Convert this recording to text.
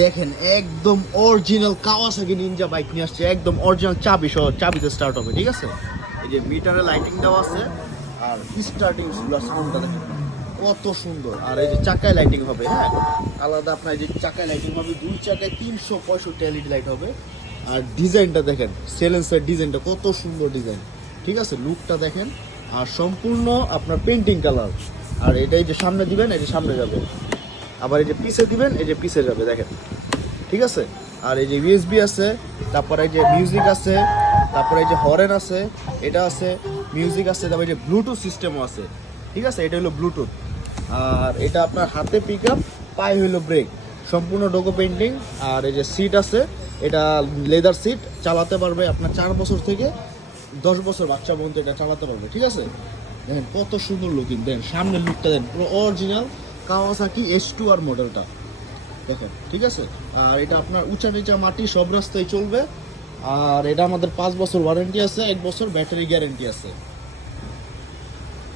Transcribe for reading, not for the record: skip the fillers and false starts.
দেখেন একদম original Kawasaki Ninja bike নিয়ে আসছে, একদম অরিজিনাল চাবি সহ, চাবিতে স্টার্ট হবে, ঠিক আছে। এই যে মিটারে লাইটিং দেওয়া আছে, আর স্টার্টিং সাউন্ডটা দেখেন কত সুন্দর। আর এই যে চাকায় লাইটিং হবে, হ্যাঁ আলাদা আপনার যে চাকায় লাইটিং হবে, দুই চাকায় 365 এলইডি লাইট হবে। আর ডিজাইনটা দেখেন, সাইলেন্সার ডিজাইনটা কত সুন্দর ডিজাইন, ঠিক আছে। লুকটা দেখেন, আর সম্পূর্ণ আপনার পেন্টিং কালার। আর এটাই যে সামনে দিবেন, এই যে সামনে যাবে, আবার এই যে পিছে দিবেন, এই যে পিছে যাবে, দেখেন ঠিক আছে। আর এই যে ইউএসবি আছে, তারপরে এই যে মিউজিক আছে, তারপরে এই যে হরেন আছে, এটা আছে, মিউজিক আছে, তারপরে এই যে ব্লুটুথ সিস্টেমও আছে, ঠিক আছে। এটা হলো ব্লুটুথ। আর এটা আপনার হাতে পিক আপ, পায়ে হইলো ব্রেক, সম্পূর্ণ ডোকো পেন্টিং। আর এই যে সিট আছে, এটা লেদার সিট, চালাতে পারবে আপনার 4 বছর থেকে 10 বছর বাচ্চা পর্যন্ত এটা চালাতে পারবে, ঠিক আছে। দেখেন কত সুন্দর লুকিং, দেখেন সামনের লুকটা দেন, পুরো অরিজিনাল কাওয়াসাকি S2R মডেলটা দেখেন, ঠিক আছে। আর এটা আপনার উঁচা নিচা মাটি সব রাস্তায় চলবে। আর এটা আমাদের 5 বছর ওয়ারেন্টি আছে, 1 বছর ব্যাটারি গ্যারেন্টি আছে।